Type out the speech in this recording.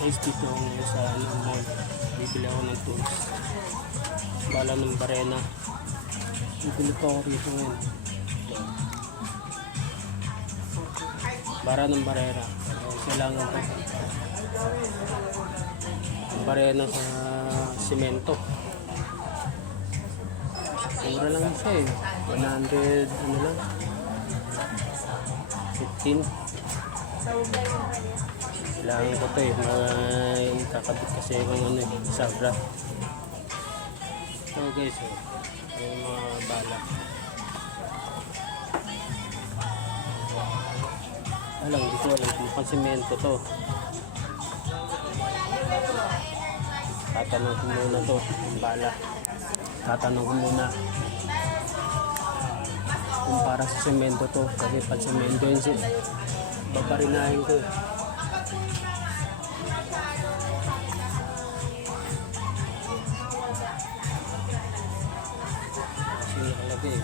Guys, dito sa mall, bibili ako ng tools. Bala ng barena. Bibili ko ako rito ngayon. Bara ng barera. Kailangan ko. Barena sa simento. Mura lang siya eh. 100, ano lang? 15. Kailangan ko ito eh. May kakabit kasi yung ano eh. Sabra. So guys, yung mga bala. Alam, hindi ko alam kung pansimento to. Tatanong ko muna to, yung bala. Tatanong ko muna kung para sa semento to. Kasi pansimento yun babarinahin ko. Kasi nakalagay.